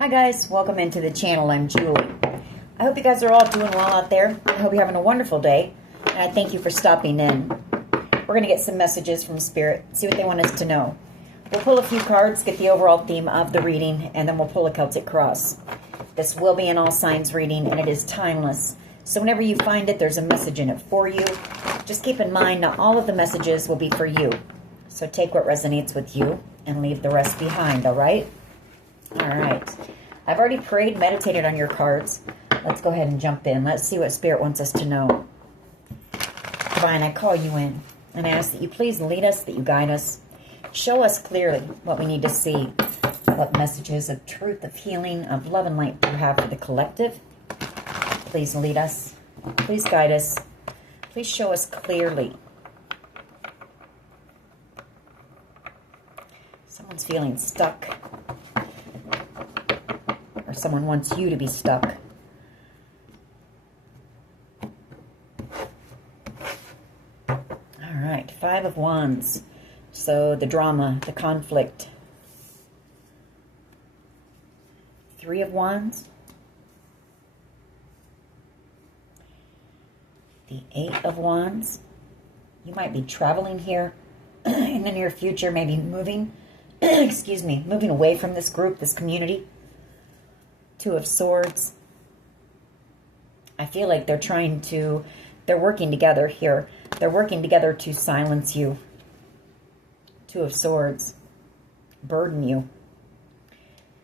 Hi guys, welcome into the channel. I'm Julie. I hope you guys are all doing well out there. I hope you're having a wonderful day, and I thank you for stopping in. We're going to get some messages from Spirit, see what they want us to know. We'll pull a few cards, get the overall theme of the reading, and then we'll pull a Celtic Cross. This will be an all signs reading, and it is timeless. So whenever you find it, there's a message in it for you. Just keep in mind, not all of the messages will be for you. So take what resonates with you and leave the rest behind, all right? All right. I've already prayed, meditated on your cards. Let's go ahead and jump in. Let's see what Spirit wants us to know. Divine, I call you in and I ask that you please lead us, that you guide us. Show us clearly what we need to see. What messages of truth, of healing, of love and light do you have for the collective? Please lead us. Please guide us. Please show us clearly. Someone's feeling stuck. Or someone wants you to be stuck. All right, Five of Wands. So the drama, the conflict. Three of Wands. The Eight of Wands. You might be traveling here in the near future, maybe moving, excuse me, moving away from this group, this community. Two of Swords. I feel like they're working together here. They're working together to silence you. Two of Swords. Burden you.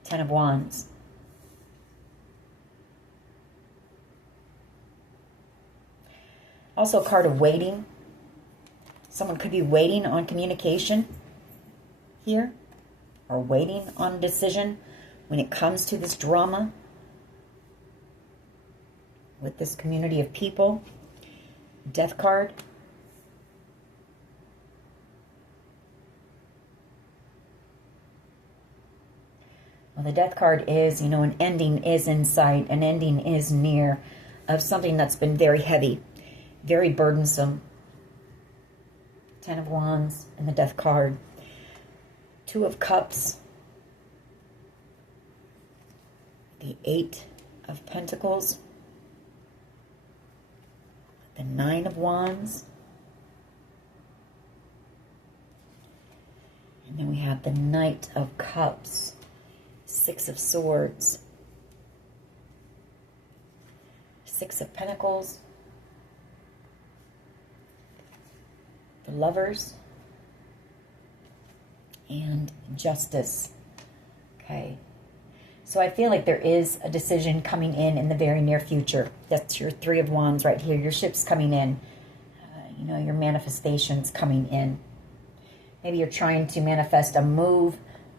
Ten of Wands. Also a card of waiting. Someone could be waiting on communication here. Or waiting on a decision when it comes to this drama with this community of people. Death card. Well, the Death card is, an ending is in sight. An ending is near of something that's been very heavy, very burdensome. Ten of Wands and the Death card. Two of Cups. The Eight of Pentacles. The Nine of Wands. And then we have the Knight of Cups. Six of Swords. Six of Pentacles. The Lovers. And Justice. Okay. So I feel like there is a decision coming in the very near future. That's your Three of Wands right here. Your ship's coming in. Your manifestation's coming in. Maybe you're trying to manifest a move,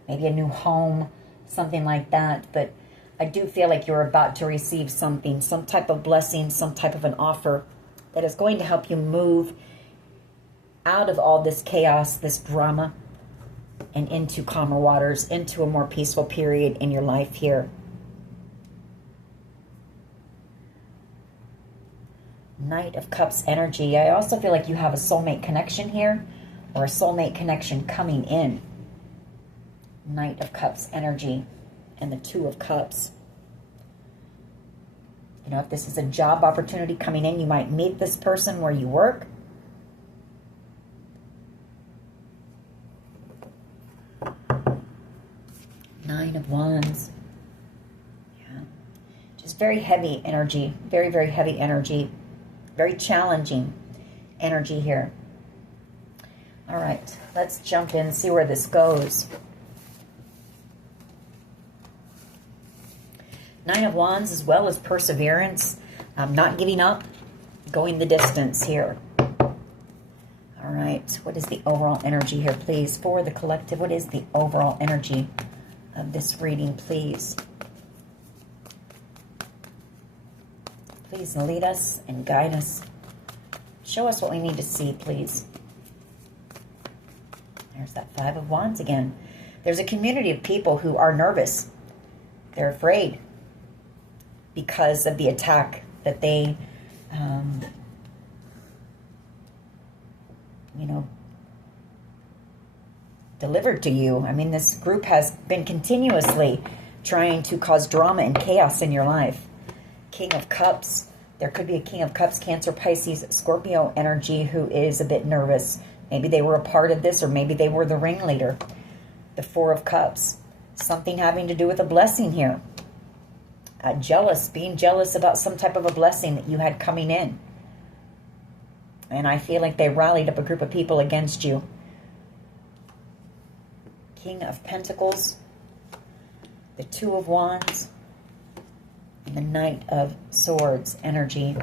maybe a new home, something like that. But I do feel like you're about to receive something, some type of blessing, some type of an offer that is going to help you move out of all this chaos, this drama, and into calmer waters, into a more peaceful period in your life here. Knight of Cups energy. I also feel like you have a soulmate connection here, or a soulmate connection coming in. Knight of Cups energy and the Two of Cups. If this is a job opportunity coming in, you might meet this person where you work. Nine of Wands. Yeah. Just very heavy energy. Very, very heavy energy. Very challenging energy here. All right. Let's jump in and see where this goes. Nine of Wands, as well as perseverance. Not giving up. Going the distance here. All right. What is the overall energy here, please? For the collective, what is the overall energy of this reading, please? Please lead us and guide us. Show us what we need to see, please. There's that Five of Wands again. There's a community of people who are nervous. They're afraid because of the attack that they, delivered to you. I mean, this group has been continuously trying to cause drama and chaos in your life. King of Cups. There could be a King of Cups, Cancer, Pisces, Scorpio energy who is a bit nervous. Maybe they were a part of this, or maybe they were the ringleader. The Four of Cups. Something having to do with a blessing here. Jealous, being jealous about some type of a blessing that you had coming in. And I feel like they rallied up a group of people against you. King of Pentacles, the Two of Wands, and the Knight of Swords energy.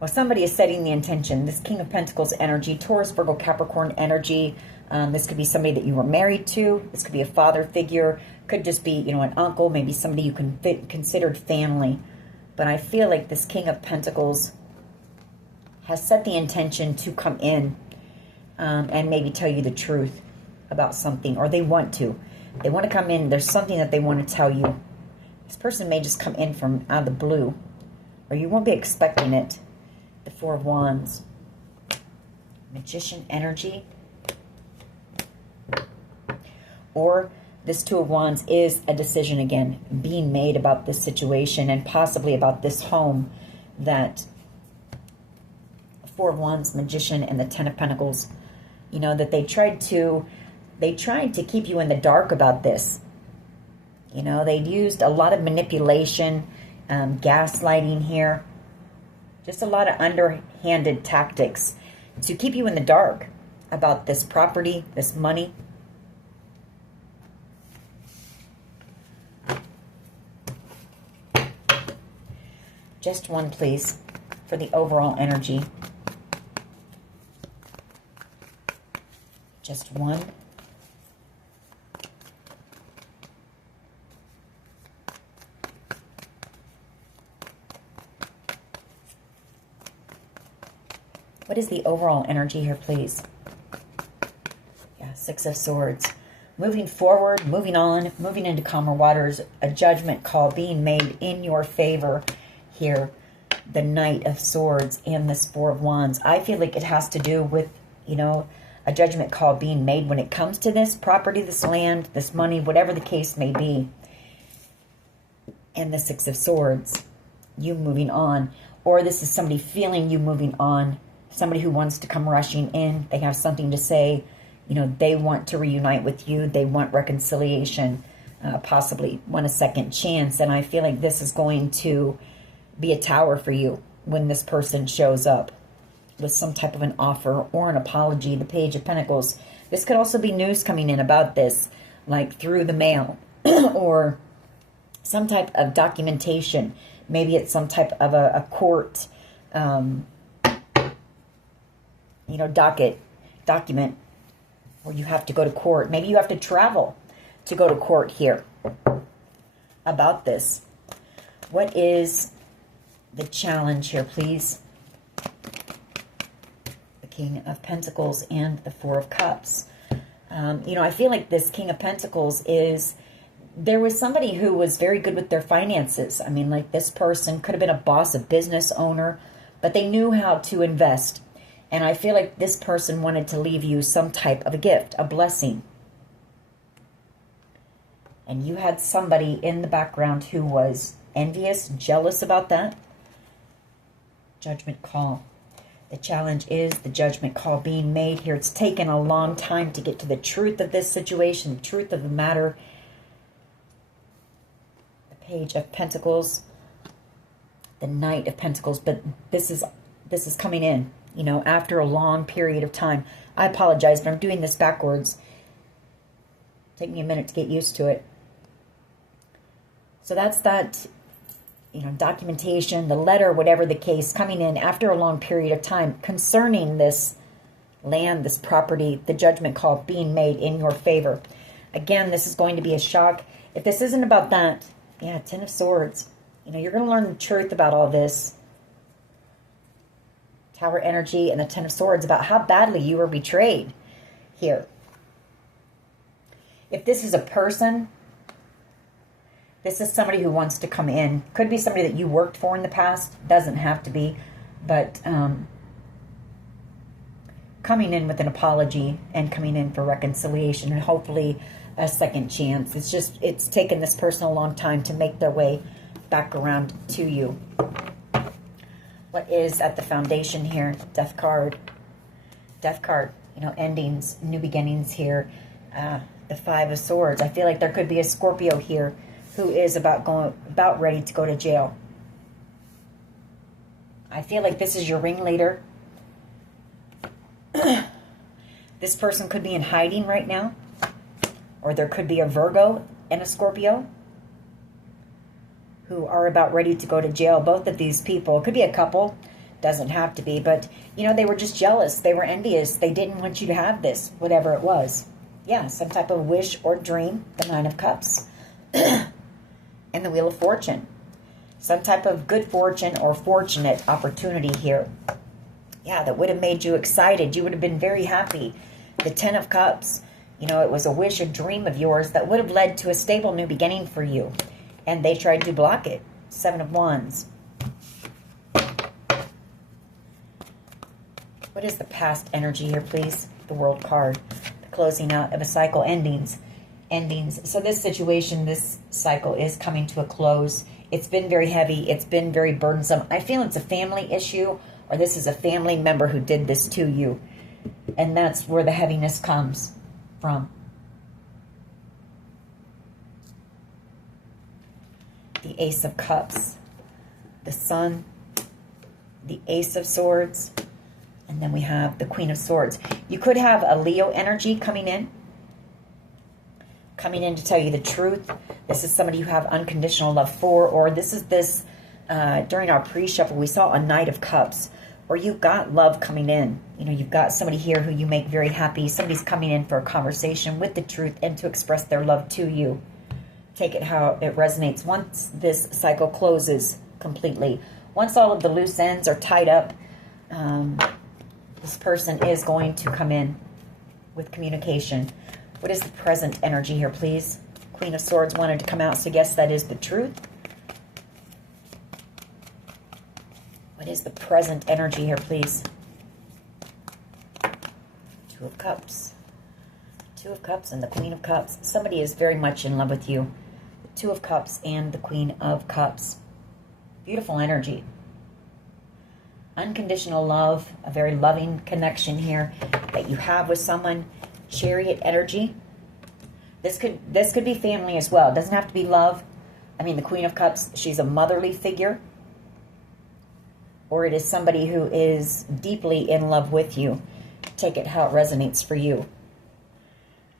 Well, somebody is setting the intention. This King of Pentacles energy, Taurus, Virgo, Capricorn energy. This could be somebody that you were married to. This could be a father figure. Could just be, you know, an uncle, maybe somebody you considered family. But I feel like this King of Pentacles has set the intention to come in and maybe tell you the truth about something, or they want to. They want to come in. There's something that they want to tell you. This person may just come in from out of the blue, or you won't be expecting it. The Four of Wands. Magician energy. Or this Two of Wands is a decision again being made about this situation and possibly about this home that Four of Wands, Magician, and the Ten of Pentacles, you know, that they tried to keep you in the dark about this. You know, they used a lot of manipulation, gaslighting here. Just a lot of underhanded tactics to keep you in the dark about this property, this money. Just one, please, for the overall energy. Just one. What is the overall energy here, please? Yeah, Six of Swords. Moving forward, moving on, moving into calmer waters, a judgment call being made in your favor here. The Knight of Swords and this Four of Wands. I feel like it has to do with, you know, a judgment call being made when it comes to this property, this land, this money, whatever the case may be. And the Six of Swords. You moving on. Or this is somebody feeling you moving on. Somebody who wants to come rushing in. They have something to say. You know, they want to reunite with you. They want reconciliation. Possibly want a second chance. And I feel like this is going to be a tower for you when this person shows up with some type of an offer or an apology. The Page of Pentacles. This could also be news coming in about this, like through the mail or some type of documentation. Maybe it's some type of a court, you know, document where you have to go to court. Maybe you have to travel to go to court here about this. What is the challenge here, please? The King of Pentacles and the Four of Cups. You know, I feel like this King of Pentacles is, there was somebody who was very good with their finances. I mean, like this person could have been a boss, a business owner, but they knew how to invest. And I feel like this person wanted to leave you some type of a gift, a blessing. And you had somebody in the background who was envious, jealous about that. Judgment call. The challenge is the judgment call being made here. It's taken a long time to get to the truth of this situation, the truth of the matter. The Page of Pentacles, the Knight of Pentacles, but this is coming in, you know, after a long period of time. I apologize, but I'm doing this backwards. Take me a minute to get used to it. So that's that, you know, documentation, the letter, whatever the case, coming in after a long period of time concerning this land, this property, the judgment call being made in your favor. Again, this is going to be a shock. If this isn't about that, yeah, Ten of Swords. You know, you're going to learn the truth about all this. Tower energy and the Ten of Swords about how badly you were betrayed here. If this is a person, this is somebody who wants to come in. Could be somebody that you worked for in the past. Doesn't have to be. But coming in with an apology and coming in for reconciliation and hopefully a second chance. It's taken this person a long time to make their way back around to you. What is at the foundation here? Death card. Death card. You know, endings, new beginnings here. The Five of Swords. I feel like there could be a Scorpio here who is about ready to go to jail. I feel like this is your ringleader. This person could be in hiding right now. Or there could be a Virgo and a Scorpio who are about ready to go to jail. Both of these people, could be a couple, doesn't have to be, but, you know, they were just jealous. They were envious. They didn't want you to have this, whatever it was. Yeah, some type of wish or dream, the Nine of Cups, and the Wheel of Fortune. Some type of good fortune or fortunate opportunity here. Yeah, that would have made you excited. You would have been very happy. The Ten of Cups, you know, it was a wish, a dream of yours that would have led to a stable new beginning for you. And they tried to block it. Seven of Wands. What is the past energy here, please? The World card. The closing out of a cycle. Endings. So this situation, this cycle is coming to a close. It's been very heavy. It's been very burdensome. I feel it's a family issue, or this is a family member who did this to you. And that's where the heaviness comes from. The Ace of Cups, the Sun, the Ace of Swords, and then we have the Queen of Swords. You could have a Leo energy coming in to tell you the truth. This is somebody you have unconditional love for, or this is during our pre-shuffle, we saw a Knight of Cups, or you've got love coming in. You know, you've got somebody here who you make very happy. Somebody's coming in for a conversation with the truth and to express their love to you. Take it how it resonates. Once this cycle closes completely, once all of the loose ends are tied up, this person is going to come in with communication. What is the present energy here, please? Queen of Swords wanted to come out, so yes, that is the truth. What is the present energy here, please? Two of Cups. Two of Cups and the Queen of Cups. Somebody is very much in love with you. Two of Cups and the Queen of Cups. Beautiful energy. Unconditional love, a very loving connection here that you have with someone. Chariot energy. This could be family as well. It doesn't have to be love. I mean, the Queen of Cups, she's a motherly figure. Or it is somebody who is deeply in love with you. Take it how it resonates for you.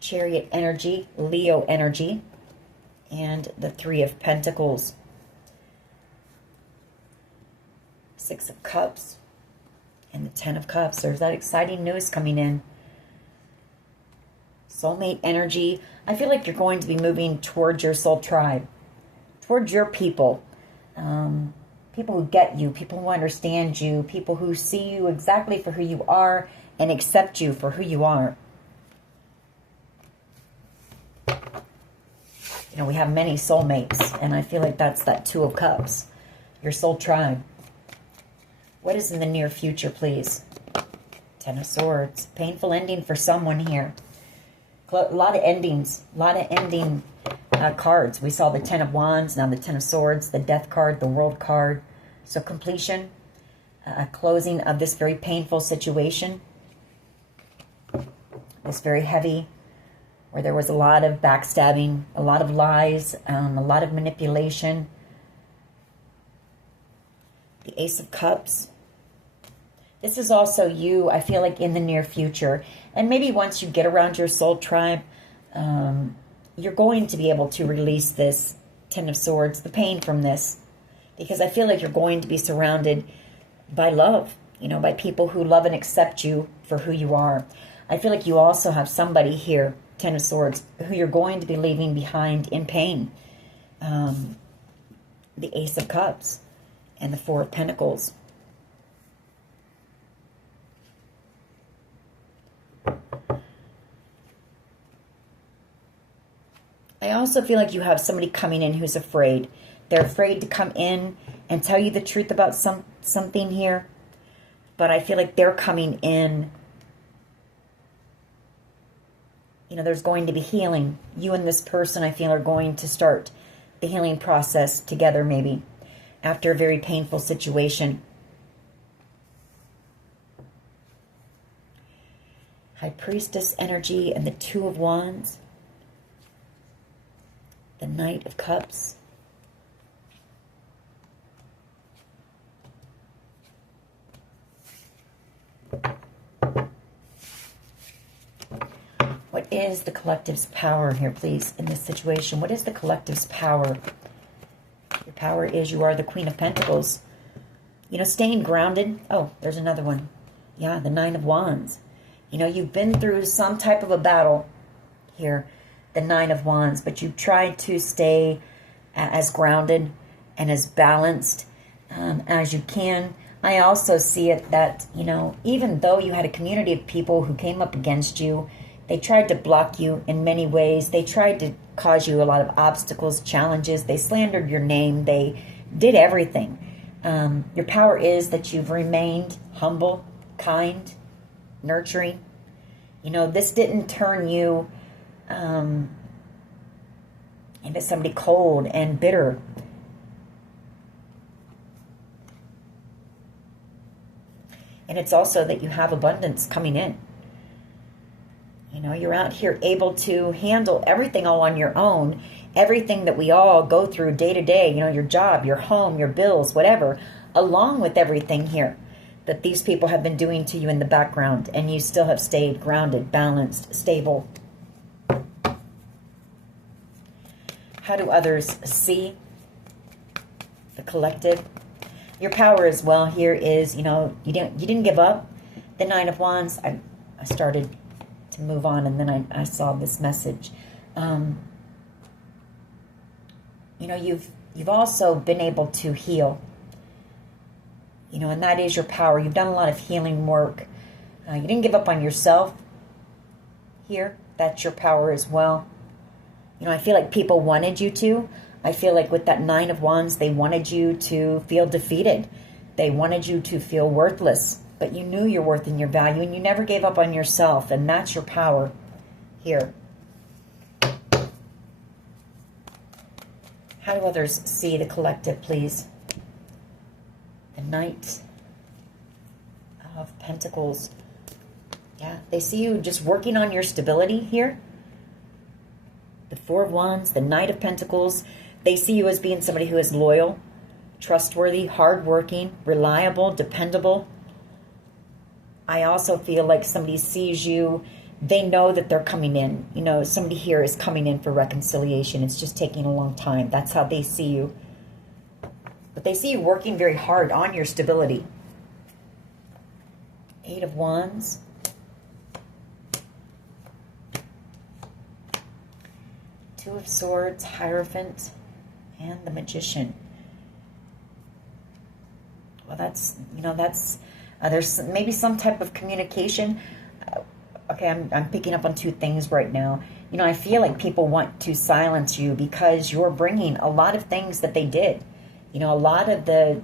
Chariot energy, Leo energy, and the Three of Pentacles. Six of Cups and the Ten of Cups. There's that exciting news coming in. Soulmate energy. I feel like you're going to be moving towards your soul tribe, towards your people. People who get you, people who understand you, people who see you exactly for who you are and accept you for who you are. You know, we have many soulmates, and I feel like that's that Two of Cups, your soul tribe. What is in the near future, please? Ten of Swords. Painful ending for someone here. A lot of endings, a lot of ending cards. We saw the Ten of Wands, now the Ten of Swords, the Death card, the World card. So completion, a closing of this very painful situation. This very heavy, where there was a lot of backstabbing, a lot of lies, a lot of manipulation. The Ace of Cups. This is also you, I feel like, in the near future. And maybe once you get around your soul tribe, you're going to be able to release this Ten of Swords, the pain from this. Because I feel like you're going to be surrounded by love, you know, by people who love and accept you for who you are. I feel like you also have somebody here, Ten of Swords, who you're going to be leaving behind in pain. The Ace of Cups and the Four of Pentacles. I also feel like you have somebody coming in who's afraid. They're afraid to come in and tell you the truth about something here. But I feel like they're coming in You know, there's going to be healing. You and this person, I feel, are going to start the healing process together, maybe, after a very painful situation. High Priestess energy and the Two of Wands. The Knight of Cups. What is the collective's power here, please, in this situation? What is the collective's power? Your power is you are the Queen of Pentacles. You know, staying grounded. Oh, there's another one. Yeah, the Nine of Wands. You know, you've been through some type of a battle here, the Nine of Wands, but you've tried to stay as grounded and as balanced as you can. I also see it that, you know, even though you had a community of people who came up against you, they tried to block you in many ways. They tried to cause you a lot of obstacles, challenges. They slandered your name. They did everything. Your power is that you've remained humble, kind, nurturing. You know, this didn't turn you into somebody cold and bitter. And it's also that you have abundance coming in. You know, you're out here able to handle everything all on your own. Everything that we all go through day to day, you know, your job, your home, your bills, whatever, along with everything here that these people have been doing to you in the background, and you still have stayed grounded, balanced, stable. How do others see the collective? Your power as well here is, you know, you didn't give up. The Nine of Wands, I started to move on, and then I saw this message. You know, you've also been able to heal. You know, and that is your power. You've done a lot of healing work. You didn't give up on yourself here. That's your power as well. You know, I feel like people wanted you to. I feel like with that Nine of Wands, they wanted you to feel defeated. They wanted you to feel worthless. But you knew your worth and your value, and you never gave up on yourself. And that's your power here. How do others see the collective, please? The Knight of Pentacles. Yeah, they see you just working on your stability here. The Four of Wands, the Knight of Pentacles. They see you as being somebody who is loyal, trustworthy, hardworking, reliable, dependable. I also feel like somebody sees you, they know that they're coming in. You know, somebody here is coming in for reconciliation. It's just taking a long time. That's how they see you. But they see you working very hard on your stability. Eight of Wands. Two of Swords, Hierophant, and the Magician. Well, that's, you know, that's... there's maybe some type of communication. Okay, I'm picking up on two things right now. You know, I feel like people want to silence you because you're bringing a lot of things that they did. You know, a lot of the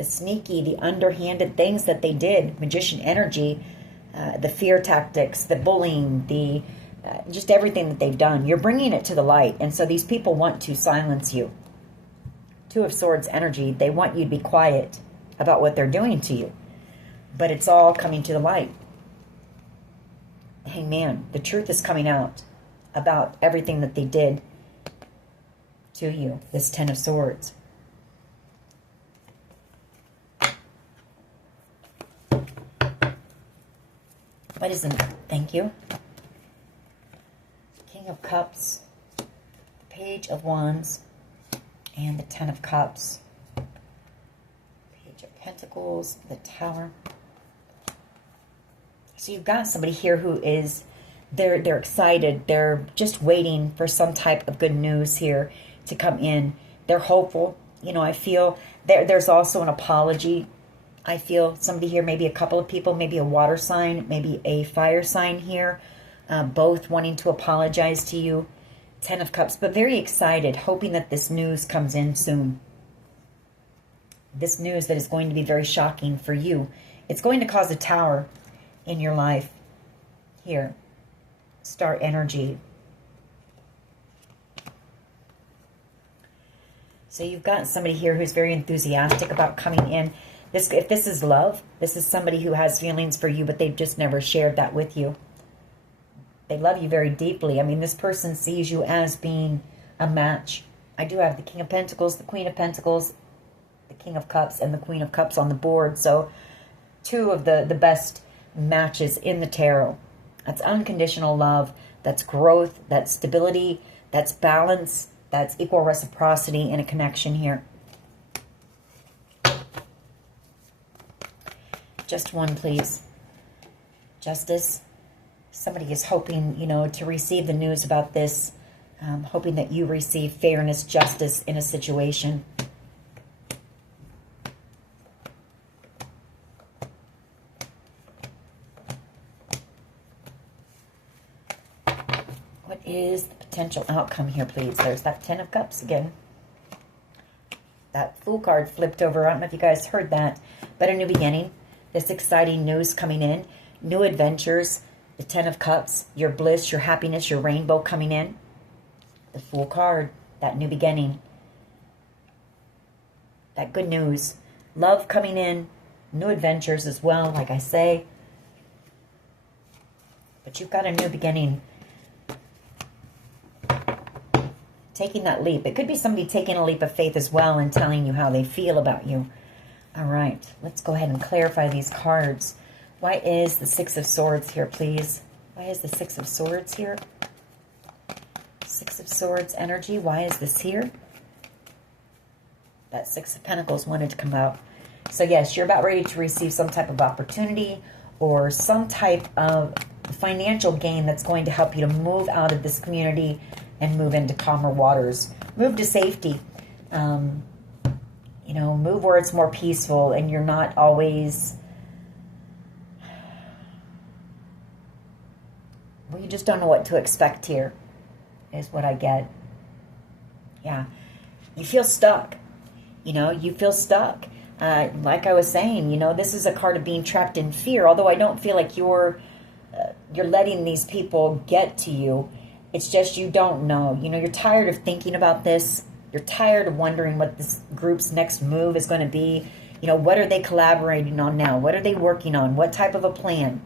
sneaky, the underhanded things that they did, Magician energy, the fear tactics, the bullying, the just everything that they've done. You're bringing it to the light, and so these people want to silence you. Two of Swords energy, they want you to be quiet about what they're doing to you. But it's all coming to the light. Hangman, the truth is coming out about everything that they did to you. This Ten of Swords. What is it? Thank you. King of Cups, the Page of Wands, and the Ten of Cups. Page of Pentacles, the Tower. So you've got somebody here who is, they're excited. They're just waiting for some type of good news here to come in. They're hopeful. You know, I feel there's also an apology. I feel somebody here, maybe a couple of people, maybe a water sign, maybe a fire sign here, both wanting to apologize to you. Ten of Cups, but very excited, hoping that this news comes in soon. This news that is going to be very shocking for you. It's going to cause a tower in your life here. Star energy. So you've got somebody here who's very enthusiastic about coming in. If this is love, this is somebody who has feelings for you, but they've just never shared that with you. They love you very deeply. I mean, this person sees you as being a match. I do have the King of Pentacles, the Queen of Pentacles, the King of Cups, and the Queen of Cups on the board. So two of the best matches in the tarot. That's unconditional love. That's growth. That's stability. That's balance. That's equal reciprocity in a connection here. Just one, please. Justice. Somebody is hoping, you know, to receive the news about this. Hoping that you receive fairness, justice in a situation. What is the potential outcome here, please? There's that Ten of Cups again. That Fool card flipped over. I don't know if you guys heard that. But a new beginning. This exciting news coming in. New adventures. The Ten of Cups. Your bliss, your happiness, your rainbow coming in. The Fool card. That new beginning. That good news. Love coming in. New adventures as well, like I say. But you've got a new beginning. Taking that leap. It could be somebody taking a leap of faith as well and telling you how they feel about you. All right. Let's go ahead and clarify these cards. Why is the Six of Swords here, please? Why is the Six of Swords here? Six of Swords energy. Why is this here? That Six of Pentacles wanted to come out. So yes, you're about ready to receive some type of opportunity or some type of financial gain that's going to help you to move out of this community and move into calmer waters. Move to safety. You know, move where it's more peaceful and you're not always... Well, you just don't know what to expect here, is what I get. Yeah. You feel stuck. You know, you feel stuck. Like I was saying, you know, this is a card of being trapped in fear, although I don't feel like you're letting these people get to you. It's just you don't know. You know, you're tired of thinking about this. You're tired of wondering what this group's next move is going to be. You know, what are they collaborating on now? What are they working on? What type of a plan,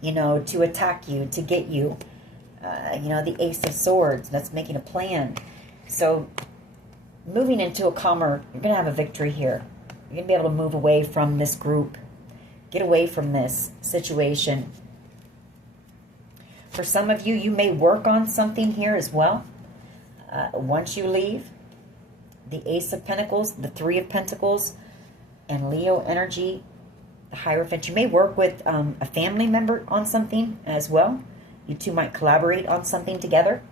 you know, to attack you, to get you? You know, the Ace of Swords, that's making a plan. So moving into a calmer, you're going to have a victory here. You're going to be able to move away from this group. Get away from this situation. For some of you, you may work on something here as well. Once you leave, the Ace of Pentacles, the Three of Pentacles, and Leo energy, the Hierophant. You may work with a family member on something as well. You two might collaborate on something together.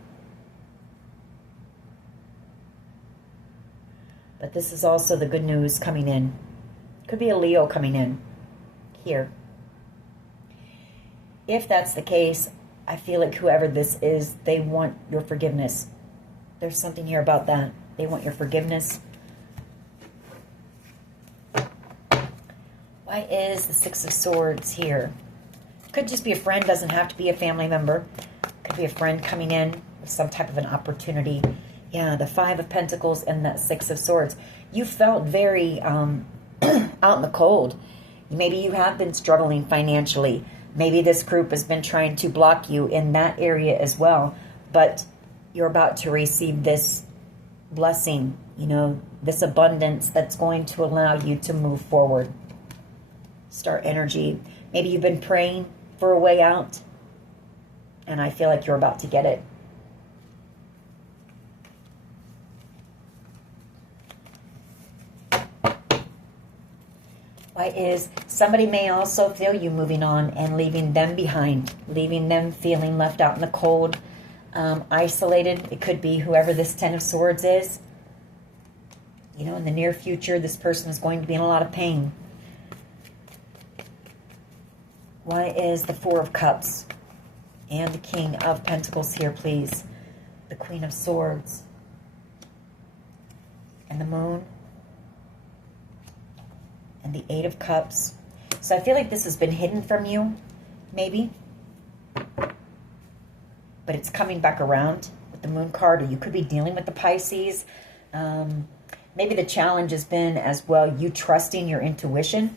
But this is also the good news coming in. Could be a Leo coming in here. If that's the case, I feel like whoever this is, they want your forgiveness. There's something here about that. They want your forgiveness. Why is the Six of Swords here? Could just be a friend, doesn't have to be a family member. Could be a friend coming in with some type of an opportunity. Yeah, the Five of Pentacles and that Six of Swords. You felt very out in the cold. Maybe you have been struggling financially. Maybe this group has been trying to block you in that area as well. But you're about to receive this blessing, you know, this abundance that's going to allow you to move forward. Star energy. Maybe you've been praying for a way out, and I feel like you're about to get it. Why is somebody may also feel you moving on and leaving them behind, leaving them feeling left out in the cold, isolated. It could be whoever this Ten of Swords is. You know, in the near future, this person is going to be in a lot of pain. Why is the Four of Cups and the King of Pentacles here, please? The Queen of Swords and the Moon and the Eight of Cups. So I feel like this has been hidden from you, maybe. but it's coming back around with the Moon card, or you could be dealing with the Pisces. Maybe the challenge has been as well you trusting your intuition,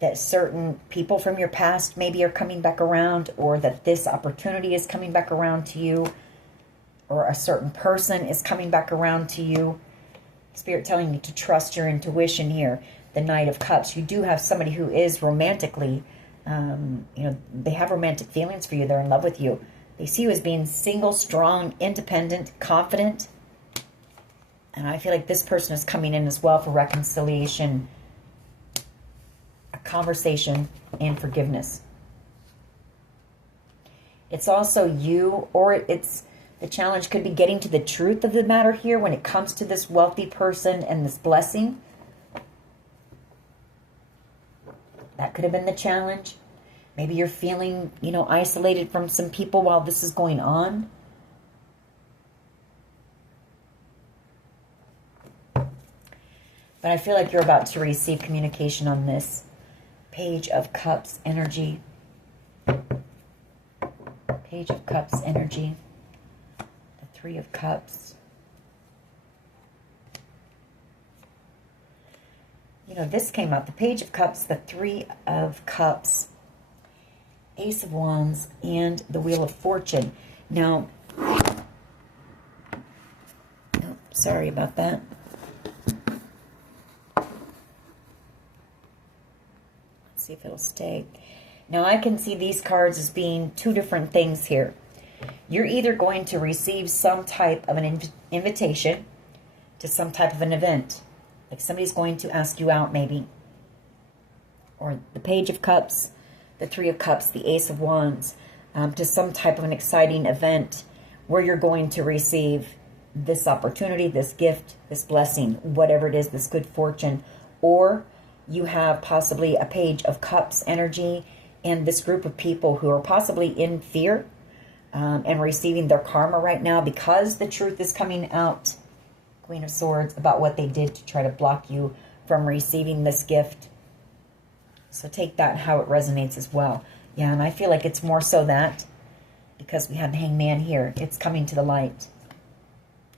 that certain people from your past maybe are coming back around, or that this opportunity is coming back around to you, or a certain person is coming back around to you. Spirit telling you to trust your intuition here. The Knight of Cups. You do have somebody who is romantically, they have romantic feelings for you. They're in love with you. They see you as being single, strong, independent, confident. And I feel like this person is coming in as well for reconciliation, a conversation, and forgiveness. It's also you, or it's the challenge could be getting to the truth of the matter here when it comes to this wealthy person and this blessing. That could have been the challenge. Maybe you're feeling, isolated from some people while this is going on. But I feel like you're about to receive communication on this. Page of Cups energy. Page of Cups energy. The Three of Cups. This came up. The Page of Cups, the Three of Cups, Ace of Wands, and the Wheel of Fortune. Now, sorry about that. See if it'll stay. Now I can see these cards as being two different things here. You're either going to receive some type of an invitation to some type of an event. Like somebody's going to ask you out maybe. Or the Page of Cups, the Three of Cups, the Ace of Wands, to some type of an exciting event where you're going to receive this opportunity, this gift, this blessing, whatever it is, this good fortune. Or you have possibly a Page of Cups energy and this group of people who are possibly in fear and receiving their karma right now because the truth is coming out, Queen of Swords, about what they did to try to block you from receiving this gift. So take that how it resonates as well. Yeah, and I feel like it's more so that because we have the Hangman here, it's coming to the light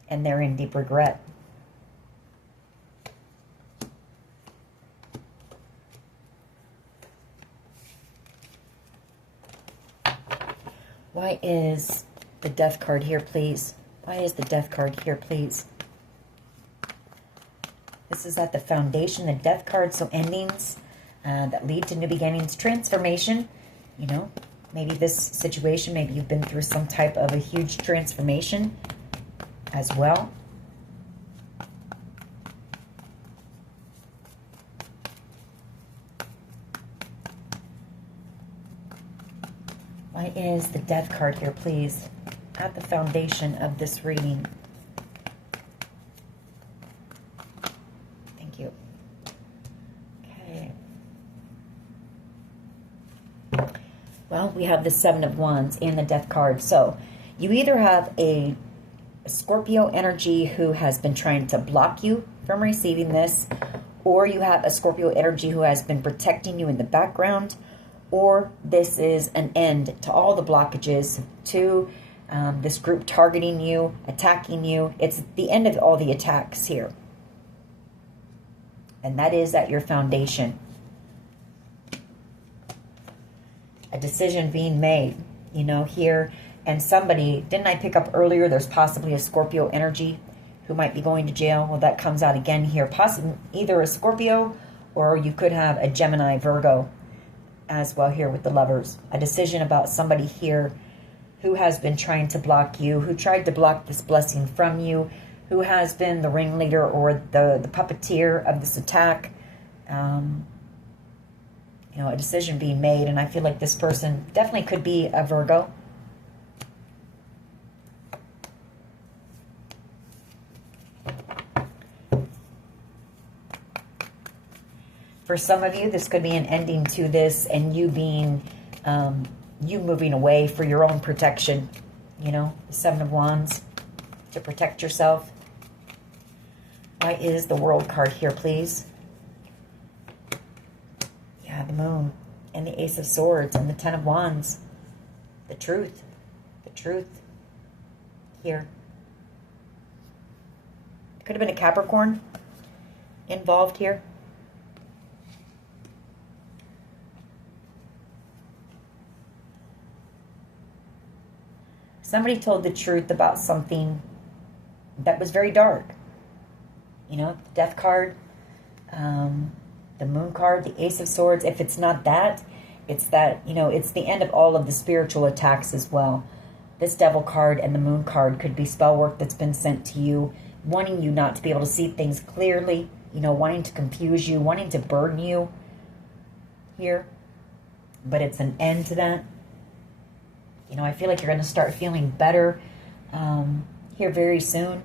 and they're in deep regret. Why is the Death card here, please? Why is the Death card here, please? This is at the foundation, the Death card, so endings that lead to new beginnings, transformation. Maybe this situation, maybe you've been through some type of a huge transformation as well. Why is the Death card here, please, at the foundation of this reading? Thank you. Okay. Well, we have the Seven of Wands and the Death card. So you either have a Scorpio energy who has been trying to block you from receiving this, or you have a Scorpio energy who has been protecting you in the background, or this is an end to all the blockages, to this group targeting you, attacking you. It's the end of all the attacks here. And that is at your foundation. A decision being made, here. And somebody, didn't I pick up earlier, there's possibly a Scorpio energy who might be going to jail. Well, that comes out again here. Possibly either a Scorpio or you could have a Gemini, Virgo as well here with the Lovers. A decision about somebody here who has been trying to block you, who tried to block this blessing from you, who has been the ringleader or the puppeteer of this attack. A decision being made, and I feel like this person definitely could be a Virgo. For some of you, this could be an ending to this and you being, you moving away for your own protection. The Seven of Wands, to protect yourself. Why is the World card here, please? Yeah, the Moon and the Ace of Swords and the Ten of Wands. The truth. The truth. here. Could have been a Capricorn involved here. Somebody told the truth about something that was very dark. You know, the Death card, the Moon card, the Ace of Swords. If it's not that, it's that, you know, it's the end of all of the spiritual attacks as well. This Devil card and the Moon card could be spell work that's been sent to you, wanting you not to be able to see things clearly, you know, wanting to confuse you, wanting to burden you here. But it's an end to that. You know, I feel like you're going to start feeling better here very soon.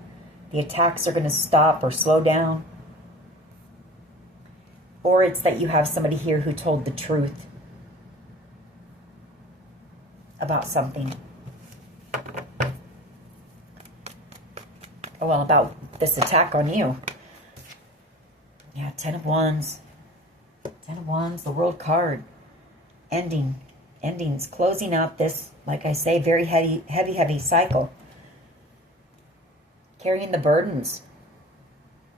The attacks are going to stop or slow down. Or it's that you have somebody here who told the truth about something. Oh, well, about this attack on you. Yeah, Ten of Wands. Ten of Wands, the World card. Endings, closing out this, like I say, very heavy cycle. Carrying the burdens,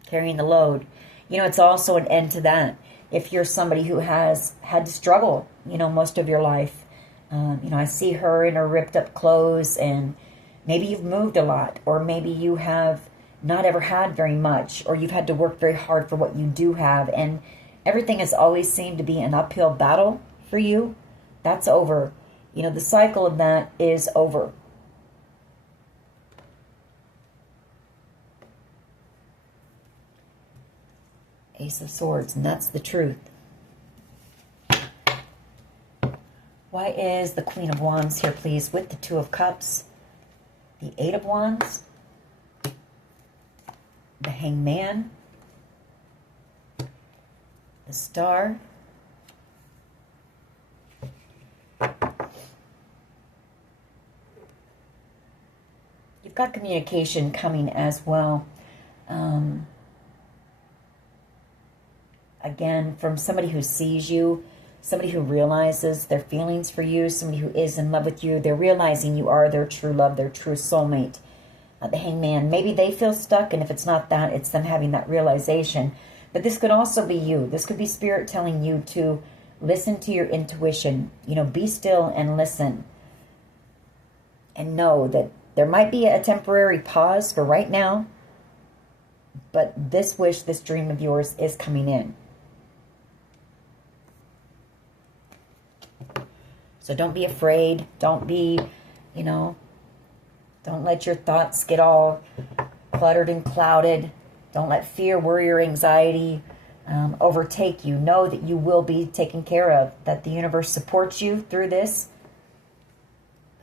carrying the load. You know, it's also an end to that. If you're somebody who has had to struggle, you know, most of your life. You know, I see her in her ripped up clothes, and maybe you've moved a lot, or maybe you have not ever had very much, or you've had to work very hard for what you do have, and everything has always seemed to be an uphill battle for you. That's over. You know, the cycle of that is over. Ace of Swords, and that's the truth. Why is the Queen of Wands here, please, with the Two of Cups, the Eight of Wands, the Hangman, the Star, you've got communication coming as well. Again, from somebody who sees you, somebody who realizes their feelings for you, somebody who is in love with you. They're realizing you are their true love, their true soulmate. The Hangman, maybe they feel stuck, and if it's not that, it's them having that realization. But this could also be you. This could be Spirit telling you to listen to your intuition. You know, be still and listen. And know that there might be a temporary pause for right now, but this wish, this dream of yours is coming in. So don't be afraid. Don't be, you know, don't let your thoughts get all cluttered and clouded. Don't let fear, worry, or anxiety overtake you. Know that you will be taken care of, that the universe supports you through this.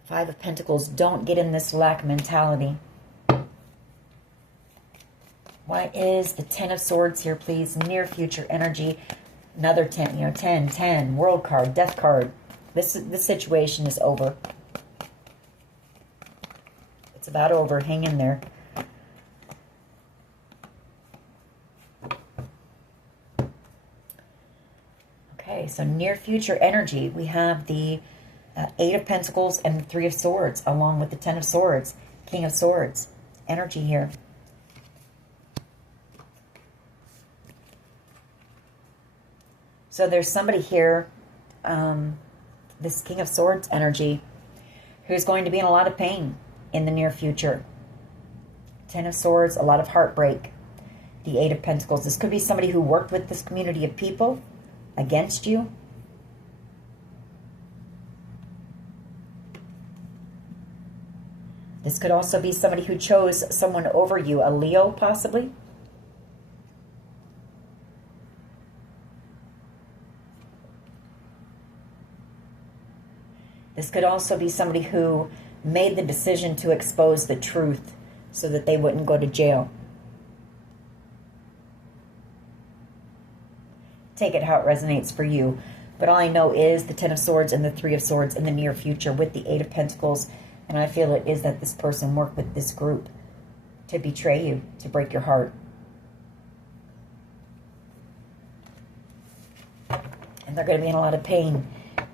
Five of Pentacles, don't get in this lack mentality. Why is the Ten of Swords here, please? Near future energy. Another 10, you know, 10, World card, Death card. This situation is over. It's about over. Hang in there. Okay, so near future energy. We have the Eight of Pentacles and the Three of Swords, along with the Ten of Swords, King of Swords. Energy here. So there's somebody here, this King of Swords energy, who's going to be in a lot of pain in the near future. Ten of Swords, a lot of heartbreak. The Eight of Pentacles. This could be somebody who worked with this community of people against you. This could also be somebody who chose someone over you, a Leo possibly. This could also be somebody who made the decision to expose the truth so that they wouldn't go to jail. Take it how it resonates for you. But all I know is the Ten of Swords and the Three of Swords in the near future with the Eight of Pentacles. And I feel it is that this person worked with this group to betray you, to break your heart. And they're going to be in a lot of pain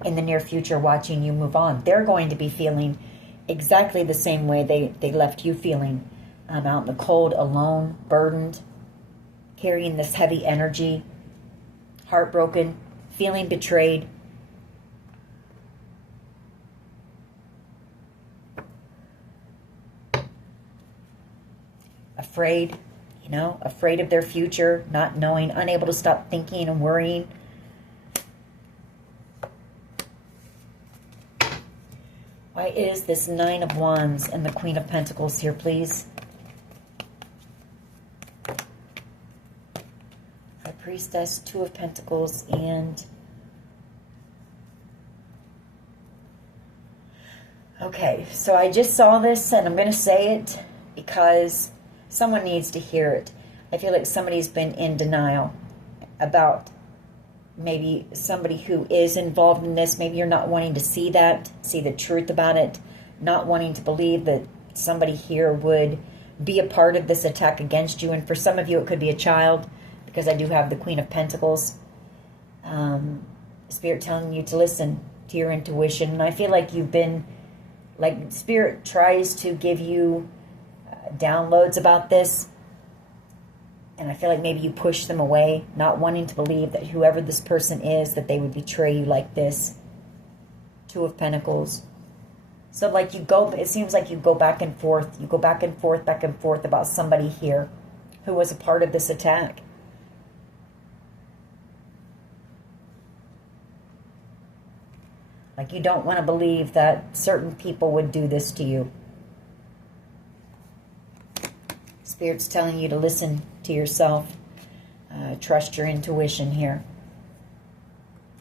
in the near future watching you move on. They're going to be feeling exactly the same way they left you feeling, out in the cold, alone, burdened, carrying this heavy energy, heartbroken, feeling betrayed. Afraid, afraid of their future, not knowing, unable to stop thinking and worrying. Why is this Nine of Wands and the Queen of Pentacles here, please? High Priestess, Two of Pentacles, and... Okay, so I just saw this, and I'm going to say it because someone needs to hear it. I feel like somebody's been in denial about maybe somebody who is involved in this. Maybe you're not wanting to see the truth about it, not wanting to believe that somebody here would be a part of this attack against you. And for some of you, it could be a child, because I do have the Queen of Pentacles. Spirit telling you to listen to your intuition. And I feel like you've been, like, Spirit tries to give you downloads about this, and I feel like maybe you push them away, not wanting to believe that whoever this person is, that they would betray you like this. Two of Pentacles. So like it seems like you go back and forth. You go back and forth about somebody here who was a part of this attack. Like you don't want to believe that certain people would do this to you. Spirit's telling you to listen to yourself. Trust your intuition here.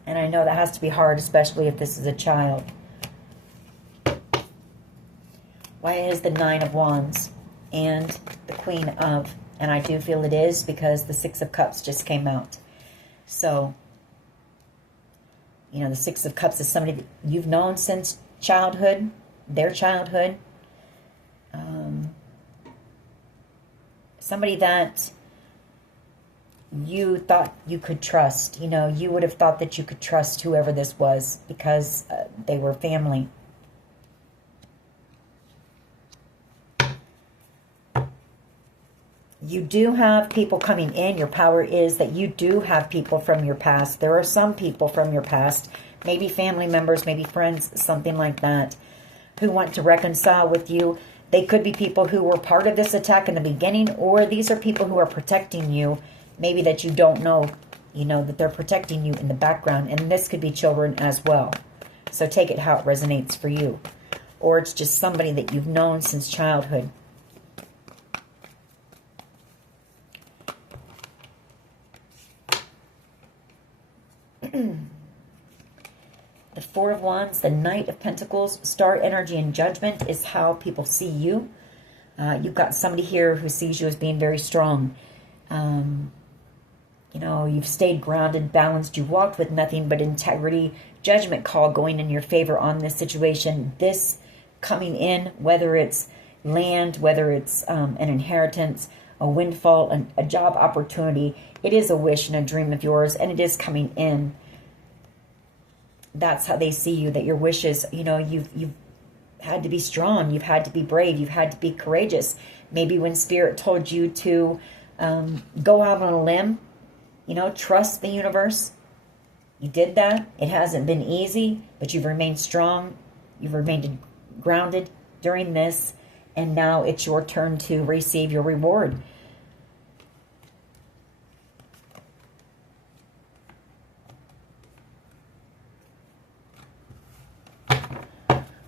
And I know that has to be hard, especially if this is a child. Why is the Nine of Wands and the Queen of... And I do feel it is because the Six of Cups just came out. So, the Six of Cups is somebody that you've known since childhood, their childhood. Somebody that you thought you could trust. You would have thought that you could trust whoever this was because they were family. You do have people coming in. Your power is that you do have people from your past. There are some people from your past, maybe family members, maybe friends, something like that, who want to reconcile with you. They could be people who were part of this attack in the beginning, or these are people who are protecting you, maybe that you don't know, that they're protecting you in the background. And this could be children as well. So take it how it resonates for you. Or it's just somebody that you've known since childhood. The Four of Wands, the Knight of Pentacles, star energy and judgment is how people see you. You've got somebody here who sees you as being very strong. You've stayed grounded, balanced. You've walked with nothing but integrity. Judgment call going in your favor on this situation. This coming in, whether it's land, whether it's an inheritance, a windfall, a job opportunity. It is a wish and a dream of yours, and it is coming in. That's how they see you, that your wishes, you've had to be strong. You've had to be brave. You've had to be courageous. Maybe when Spirit told you to go out on a limb, trust the universe. You did that. It hasn't been easy, but you've remained strong. You've remained grounded during this, and now it's your turn to receive your reward.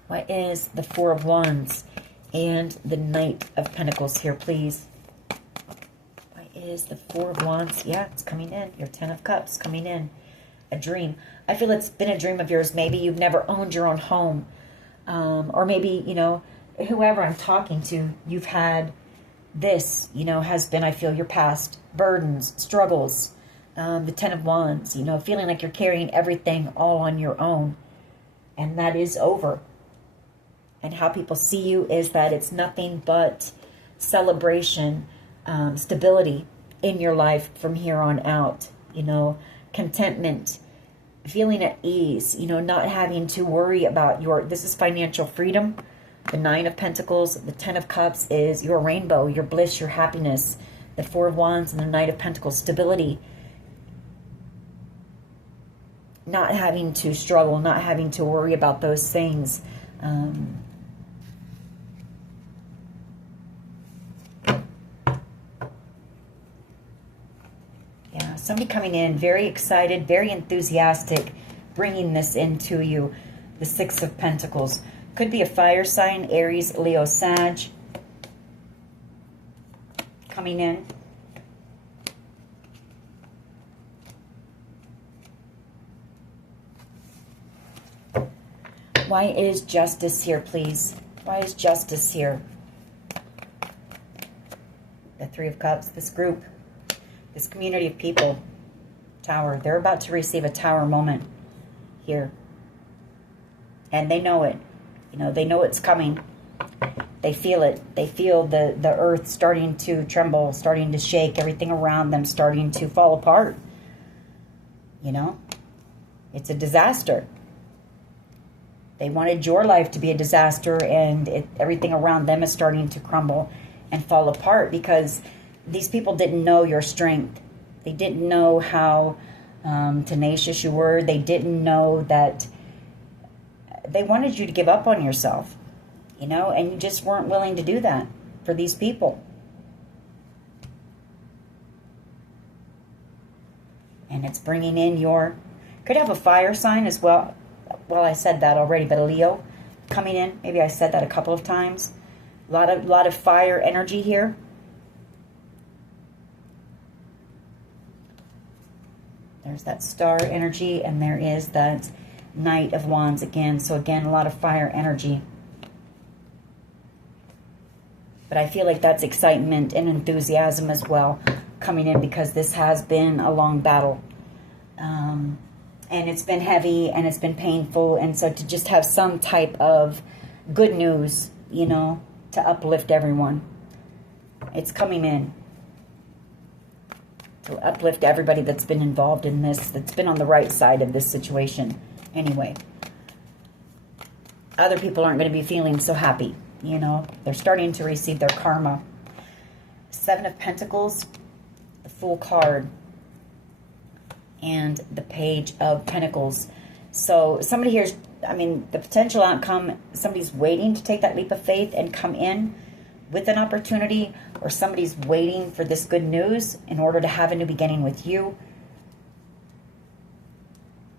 What is the Four of Wands and the Knight of Pentacles here, please? What is the Four of Wands? Yeah, it's coming in. Your Ten of Cups coming in. A dream. I feel it's been a dream of yours. Maybe you've never owned your own home. Or maybe, whoever I'm talking to, you've had this, has been, I feel, your past burdens, struggles. The Ten of Wands, feeling like you're carrying everything all on your own. And that is over. And how people see you is that it's nothing but celebration, stability in your life from here on out. Contentment, feeling at ease, not having to worry about this is financial freedom. The Nine of Pentacles, the Ten of Cups is your rainbow, your bliss, your happiness. The Four of Wands and the Knight of Pentacles, stability. Not having to struggle, not having to worry about those things. Yeah, somebody coming in very excited, very enthusiastic, bringing this into you. The Six of Pentacles. Could be a fire sign, Aries, Leo, Sag. Coming in. Why is justice here, please? Why is justice here? The Three of Cups, this group, this community of people, Tower. They're about to receive a Tower moment here. And they know it. You know, they know it's coming. They feel it. They feel the earth starting to tremble, starting to shake, everything around them starting to fall apart. You know? It's a disaster. They wanted your life to be a disaster, and everything around them is starting to crumble and fall apart because these people didn't know your strength. They didn't know how tenacious you were. They didn't know that they wanted you to give up on yourself, you know, and you just weren't willing to do that for these people. And it's bringing in your, could have a fire sign as well. Well, I said that already, but a Leo coming in. Maybe I said that a couple of times. A lot of fire energy here. There's that star energy, and there is that Knight of Wands again. So again, a lot of fire energy. But I feel like that's excitement and enthusiasm as well coming in, because this has been a long battle. And it's been heavy and it's been painful. And so to just have some type of good news, you know, to uplift everyone. It's coming in to uplift everybody that's been involved in this, that's been on the right side of this situation. Anyway, other people aren't going to be feeling so happy, you know. They're starting to receive their karma. Seven of Pentacles, the Fool card, and the Page of Pentacles. So somebody here's, I mean, the potential outcome, somebody's waiting to take that leap of faith and come in with an opportunity, or somebody's waiting for this good news in order to have a new beginning with you.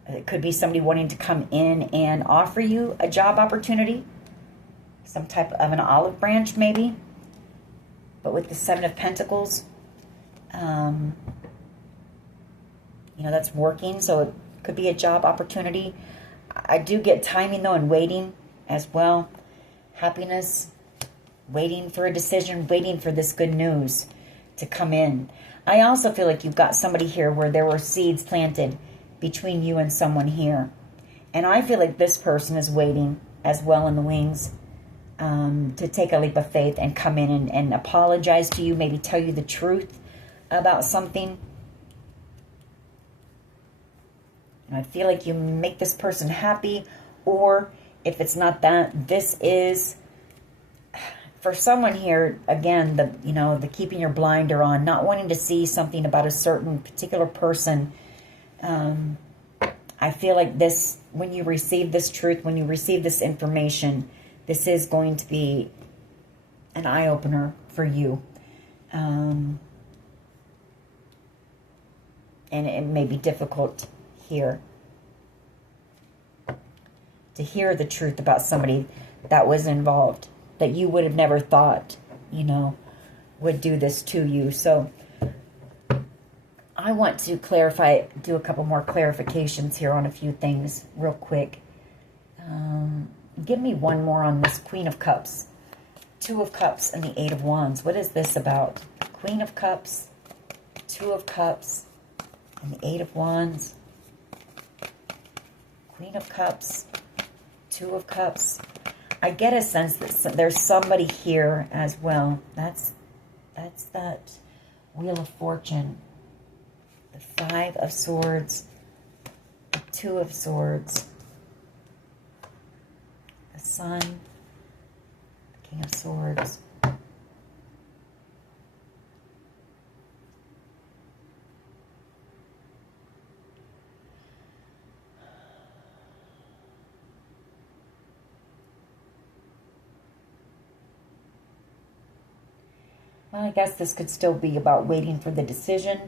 It could be somebody wanting to come in and offer you a job opportunity, some type of an olive branch maybe. But with the Seven of Pentacles, you know, that's working, so it could be a job opportunity. I do get timing, though, and waiting as well. Happiness, waiting for a decision, waiting for this good news to come in. I also feel like you've got somebody here where there were seeds planted between you and someone here. And I feel like this person is waiting as well in the wings to take a leap of faith and come in and apologize to you, maybe tell you the truth about something. And I feel like you make this person happy, or if it's not that, this is, for someone here, again, the keeping your blinder on, not wanting to see something about a certain particular person. I feel like this, when you receive this truth, when you receive this information, this is going to be an eye-opener for you. And it may be difficult here to hear the truth about somebody that was involved, that you would have never thought, you know, would do this to you. So I want to clarify, do a couple more clarifications here on a few things real quick. Give me one more on this Queen of Cups, Two of Cups, and the Eight of Wands. What is this about? Queen of Cups, Two of Cups, and the Eight of Wands. Queen of Cups, Two of Cups. I get a sense that there's somebody here as well. That's that Wheel of Fortune. The Five of Swords, the Two of Swords, the Sun, King of Swords. Well, I guess this could still be about waiting for the decision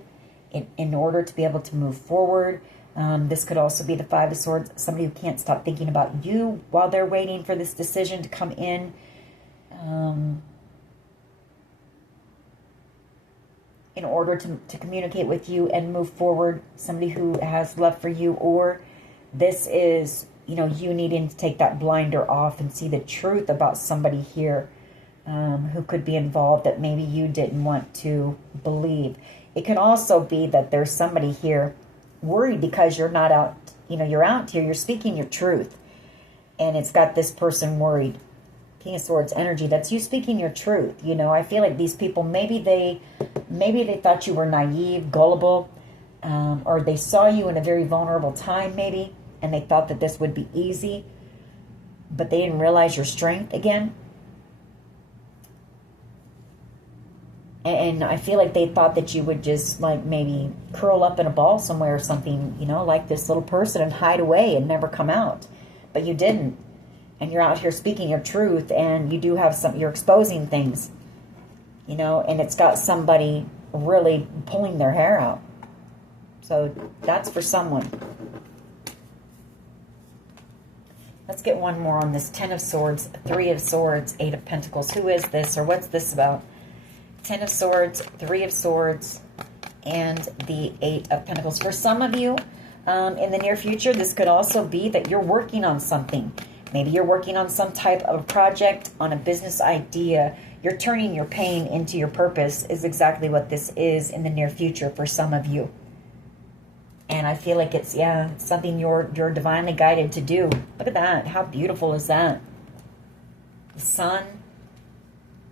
in order to be able to move forward. This could also be the Five of Swords, somebody who can't stop thinking about you while they're waiting for this decision to come in. In order to communicate with you and move forward, somebody who has love for you, or this is, you know, you needing to take that blinder off and see the truth about somebody here who could be involved that maybe you didn't want to believe. It can also be that there's somebody here worried because you're not out, you know, you're out here, you're speaking your truth, and it's got this person worried. King of Swords energy, that's you speaking your truth. You know, I feel like these people, maybe they thought you were naive, gullible, or they saw you in a very vulnerable time maybe, and they thought that this would be easy, but they didn't realize your strength again. And I feel like they thought that you would just, like, maybe curl up in a ball somewhere or something, you know, like this little person, and hide away and never come out. But you didn't. And you're out here speaking your truth, and you do have you're exposing things, you know, and it's got somebody really pulling their hair out. So that's for someone. Let's get one more on this. 10 of Swords, 3 of Swords, 8 of Pentacles. Who is this, or what's this about? 10 of Swords, 3 of Swords, and the 8 of Pentacles. For some of you, in the near future, this could also be that you're working on something. Maybe you're working on some type of project, on a business idea. You're turning your pain into your purpose is exactly what this is in the near future for some of you. And I feel like it's, yeah, it's something you're divinely guided to do. Look at that. How beautiful is that? The Sun,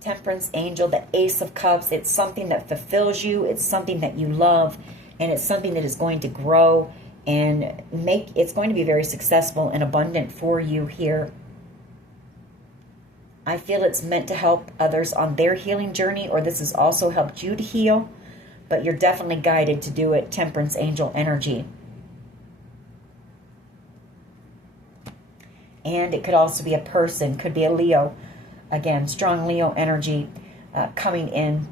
Temperance Angel, the Ace of Cups. It's something that fulfills you. It's something that you love. And it's something that is going to grow and it's going to be very successful and abundant for you here. I feel it's meant to help others on their healing journey, or this has also helped you to heal, but you're definitely guided to do it. Temperance Angel energy. And it could also be a person, could be a Leo. Again, strong Leo energy coming in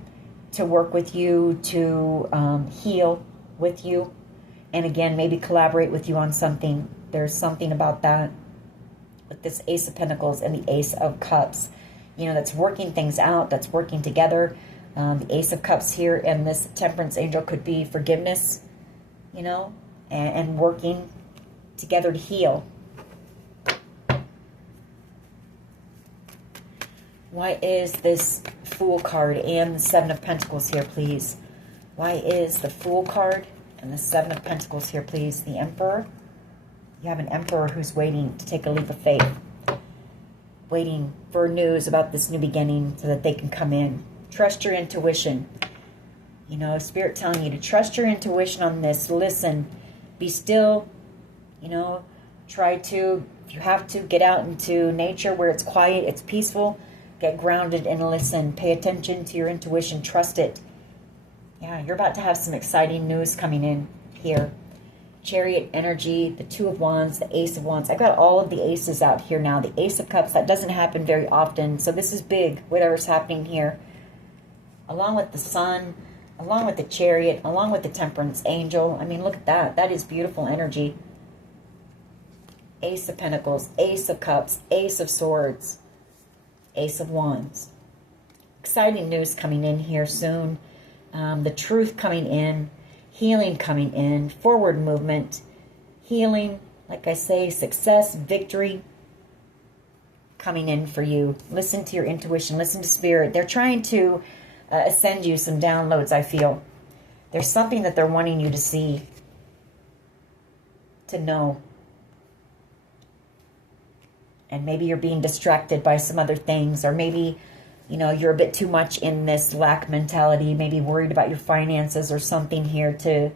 to work with you, to heal with you. And again, maybe collaborate with you on something. There's something about that with this Ace of Pentacles and the Ace of Cups. You know, that's working things out, that's working together. The Ace of Cups here and this Temperance Angel could be forgiveness, you know, and working together to heal. Why is this Fool card and the 7 of Pentacles here, please? Why is the Fool card and the 7 of Pentacles here, please? The Emperor. You have an Emperor who's waiting to take a leap of faith. Waiting for news about this new beginning so that they can come in. Trust your intuition. You know, Spirit telling you to trust your intuition on this. Listen. Be still. You know, try to, if you have to, get out into nature where it's quiet, it's peaceful. Get grounded and listen. Pay attention to your intuition. Trust it. Yeah, you're about to have some exciting news coming in here. Chariot energy, the 2 of Wands, the Ace of Wands. I've got all of the aces out here now. The Ace of Cups, that doesn't happen very often. So this is big, whatever's happening here. Along with the Sun, along with the Chariot, along with the Temperance Angel. I mean, look at that. That is beautiful energy. Ace of Pentacles, Ace of Cups, Ace of Swords, Ace of Wands. Exciting news coming in here soon. The truth coming in. Healing coming in. Forward movement. Healing. Like I say, success, victory coming in for you. Listen to your intuition. Listen to Spirit. They're trying to send you some downloads, I feel. There's something that they're wanting you to see. To know. And maybe you're being distracted by some other things, or maybe, you know, you're a bit too much in this lack mentality, maybe worried about your finances or something here, to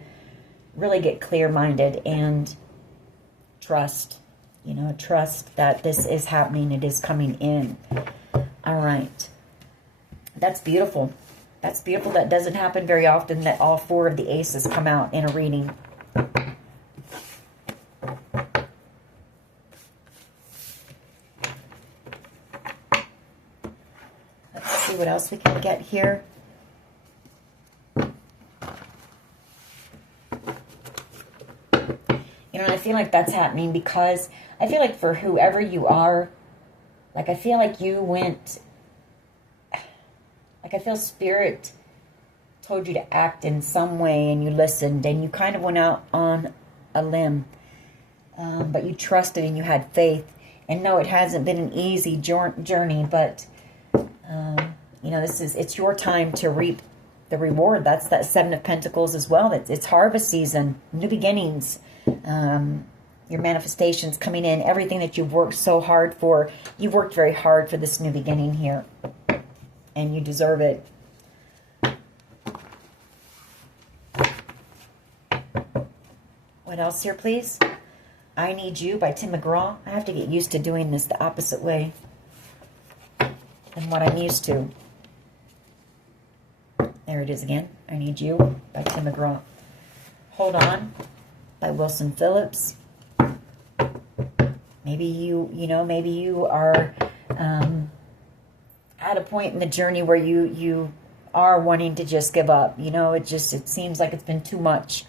really get clear-minded and trust, you know, trust that this is happening, it is coming in. All right. That's beautiful. That's beautiful. That doesn't happen very often, that all 4 of the aces come out in a reading. Let's see what else we can get here. You know, I feel like that's happening because I feel like for whoever you are, like I feel like you went, like I feel Spirit told you to act in some way and you listened and you kind of went out on a limb. But you trusted and you had faith. And no, it hasn't been an easy journey, but, you know, it's your time to reap the reward. That's that 7 of Pentacles as well. It's harvest season, new beginnings. Your manifestations coming in, everything that you've worked so hard for. You've worked very hard for this new beginning here, and you deserve it. What else here, please? I Need You by Tim McGraw. I have to get used to doing this the opposite way than what I'm used to. There it is again. I Need You by Tim McGraw. Hold On by Wilson Phillips. Maybe maybe you are at a point in the journey where you are wanting to just give up. You know, it seems like it's been too much.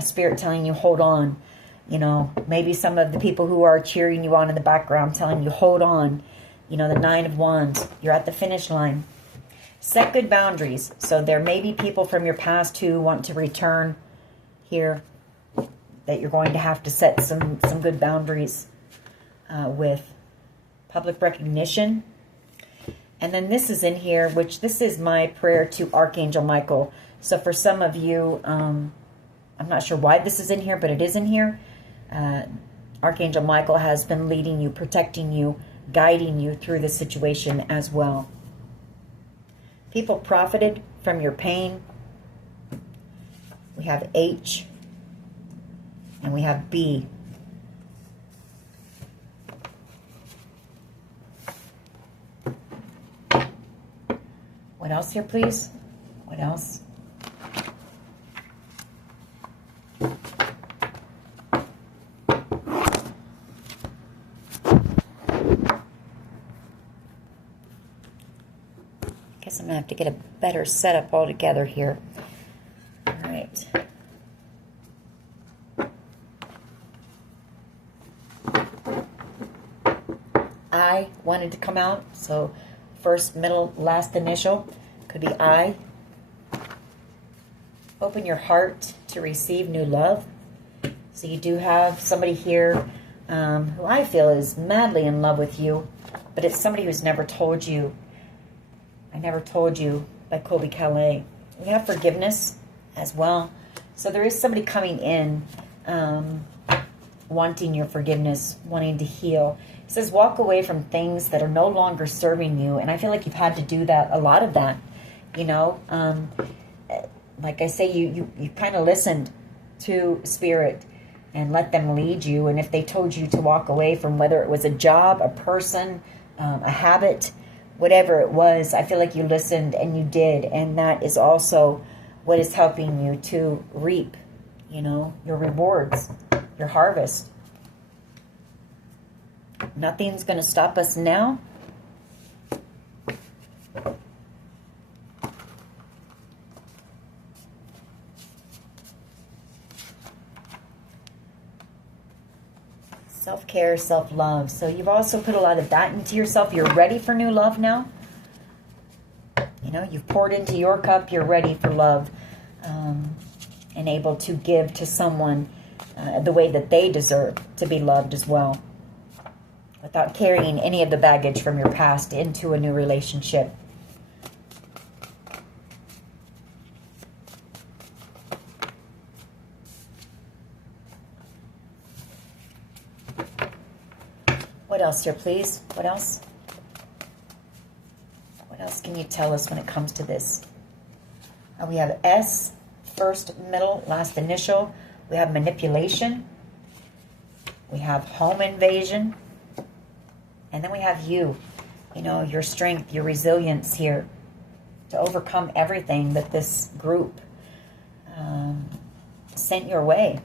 Spirit telling you, hold on. You know, maybe some of the people who are cheering you on in the background telling you, hold on. You know, the 9 of Wands. You're at the finish line. Set good boundaries. So there may be people from your past who want to return here, that you're going to have to set some good boundaries with. Public recognition. And then this is in here, which this is my prayer to Archangel Michael. So for some of you, I'm not sure why this is in here, but it is in here. Archangel Michael has been leading you, protecting you, guiding you through this situation as well. People profited from your pain. We have H. And we have B. What else here, please? What else? Guess I'm going to have to get a better setup altogether here. All right. I wanted to come out, so first, middle, last initial could be I. Open your heart to receive new love. So you do have somebody here who I feel is madly in love with you, but it's somebody who's never told you. I Never Told You by Colby Calais. We have forgiveness as well. So there is somebody coming in wanting your forgiveness, wanting to heal. It says walk away from things that are no longer serving you. And I feel like you've had to do that, a lot of that. You know, like I say, you kind of listened to Spirit and let them lead you. And if they told you to walk away from, whether it was a job, a person, a habit, whatever it was, I feel like you listened and you did. And that is also what is helping you to reap, you know, your rewards, your harvest. Nothing's going to stop us now. Self-care, self-love. So you've also put a lot of that into yourself. You're ready for new love now. You know, you've poured into your cup. You're ready for love. And able to give to someone the way that they deserve to be loved as well. Without carrying any of the baggage from your past into a new relationship. What else here, please? What else? What else can you tell us when it comes to this? We have S, first, middle, last initial. We have manipulation. We have home invasion. And then we have you. you know, your strength, your resilience here to overcome everything that this group sent your way.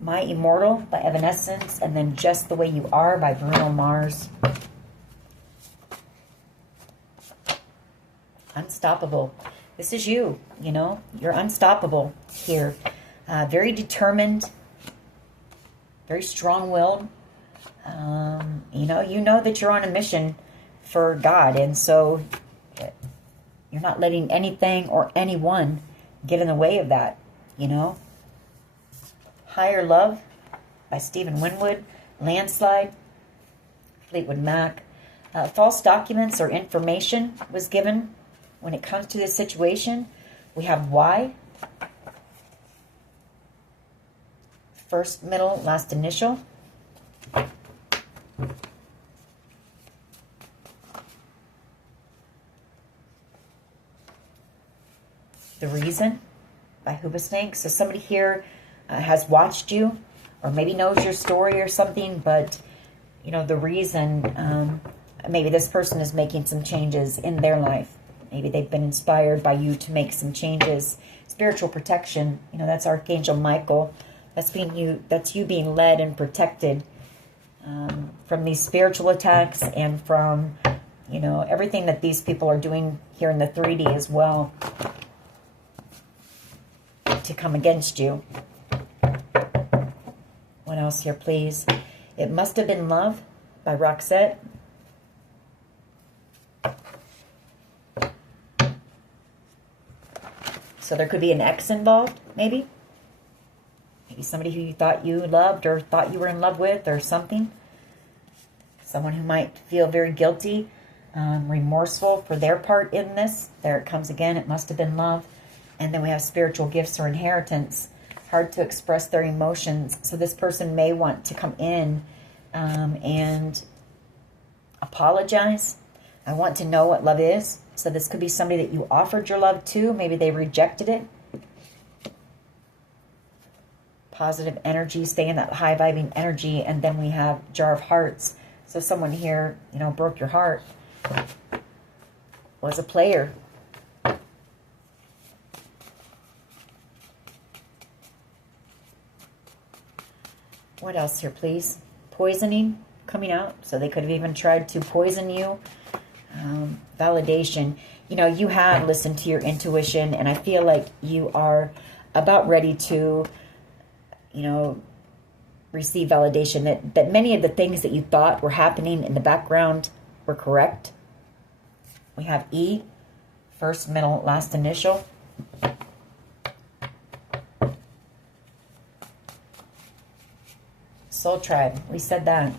My Immortal by Evanescence, and then Just the Way You Are by Bruno Mars. Unstoppable. This is you, you know. You're unstoppable here. Very determined. Very strong-willed. You know that you're on a mission for God. And so you're not letting anything or anyone get in the way of that, you know. Higher Love by Stephen Winwood. Landslide, Fleetwood Mac. False documents or information was given when it comes to this situation. We have Why. First, middle, last initial. The Reason by Hoobastank. So somebody here has watched you or maybe knows your story or something, but you know, the reason, maybe this person is making some changes in their life. Maybe they've been inspired by you to make some changes. Spiritual protection, you know, that's Archangel Michael. That's you being led and protected from these spiritual attacks and from, you know, everything that these people are doing here in the 3D as well to come against you. What else here, please? It Must Have Been Love by Roxette. So there could be an ex involved, maybe. Maybe somebody who you thought you loved or thought you were in love with or something. Someone who might feel very guilty, remorseful for their part in this. There it comes again. It must have been love. And then we have spiritual gifts or inheritance. Hard to express their emotions. So this person may want to come in and apologize. I want to know what love is. So this could be somebody that you offered your love to. Maybe they rejected it. Positive energy, stay in that high vibing energy. And then we have Jar of Hearts. So someone here, you know, broke your heart. Was a player. What else here, please? Poisoning coming out. So they could have even tried to poison you. Validation. You know, you have listened to your intuition, and I feel like you are about ready to, you know, receive validation that many of the things that you thought were happening in the background were correct. We have E, first, middle, last initial. Soul tribe. We said that.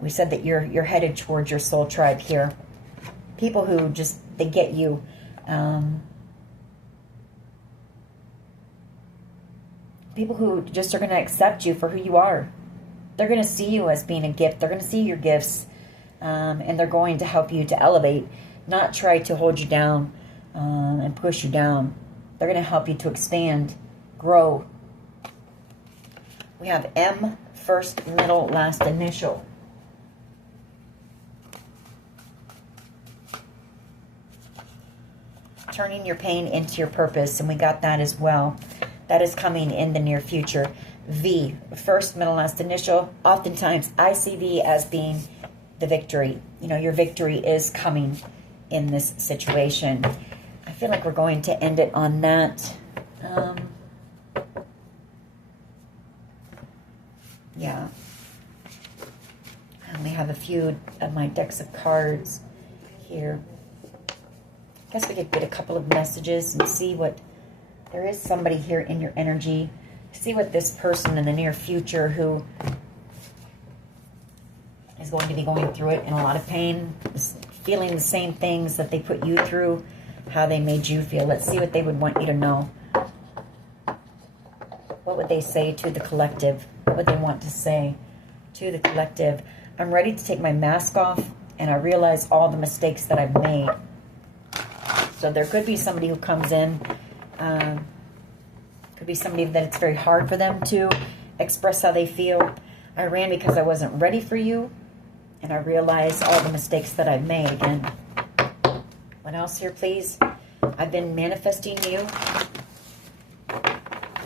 We said that you're headed towards your soul tribe here. People who just, they get you. People who just are going to accept you for who you are. They're going to see you as being a gift. They're going to see your gifts. And they're going to help you to elevate. Not try to hold you down and push you down. They're going to help you to expand, grow. We have M, first, middle, last initial. Turning your pain into your purpose, and we got that as well. That is coming in the near future. V, first, middle, last initial. Oftentimes, I see V as being the victory. You know, your victory is coming in this situation. I feel like we're going to end it on that. Yeah. I only have a few of my decks of cards here. I guess we could get a couple of messages and see what... There is somebody here in your energy. See what this person in the near future who is going to be going through it in a lot of pain, is feeling the same things that they put you through, how they made you feel. Let's see what they would want you to know. What would they say to the collective? What would they want to say to the collective? I'm ready to take my mask off, and I realize all the mistakes that I've made. So there could be somebody who comes in, could be somebody that it's very hard for them to express how they feel. I ran because I wasn't ready for you. And I realize all the mistakes that I've made again. What else here, please? I've been manifesting you.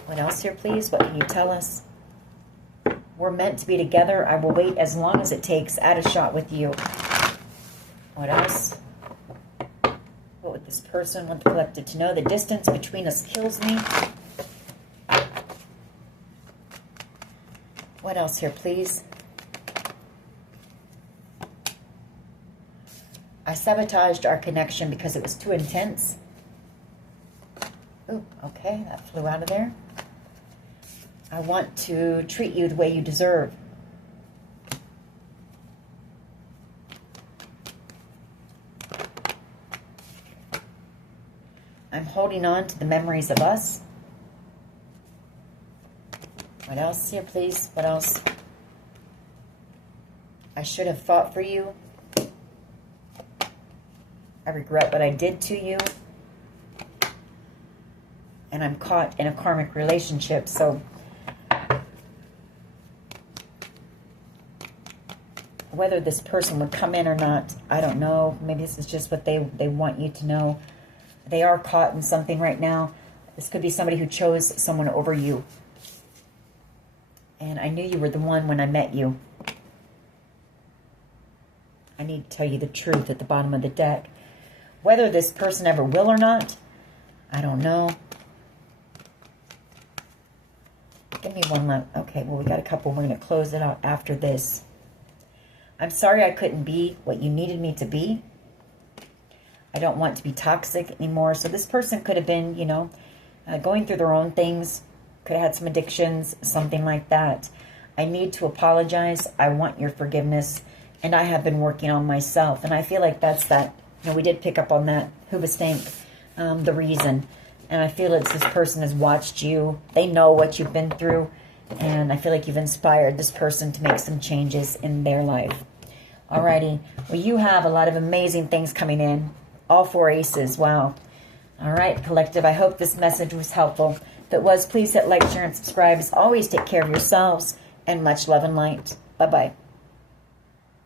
What else here, please? What can you tell us? We're meant to be together. I will wait as long as it takes. Add a shot with you. What else? What would this person want the collective to know? The distance between us kills me. What else here, please? I sabotaged our connection because it was too intense. Ooh, okay, that flew out of there. I want to treat you the way you deserve. I'm holding on to the memories of us. What else here, please? What else? I should have fought for you. I regret what I did to you. And I'm caught in a karmic relationship, so whether this person would come in or not, I don't know. Maybe this is just what they want you to know. They are caught in something right now. This could be somebody who chose someone over you. And I knew you were the one when I met you. I need to tell you the truth at the bottom of the deck. Whether this person ever will or not, I don't know. Give me one left. Okay, well, we got a couple. We're going to close it out after this. I'm sorry I couldn't be what you needed me to be. I don't want to be toxic anymore. So this person could have been, you know, going through their own things. Could have had some addictions, something like that. I need to apologize. I want your forgiveness. And I have been working on myself. And I feel like that's that. You know, we did pick up on that. Hoobastank, the reason. And I feel it's this person has watched you. They know what you've been through. And I feel like you've inspired this person to make some changes in their life. Alrighty. Well, you have a lot of amazing things coming in. All 4 aces. Wow. All right, collective. I hope this message was helpful. If it was, please hit like, share, and subscribe. As always, take care of yourselves. And much love and light. Bye-bye.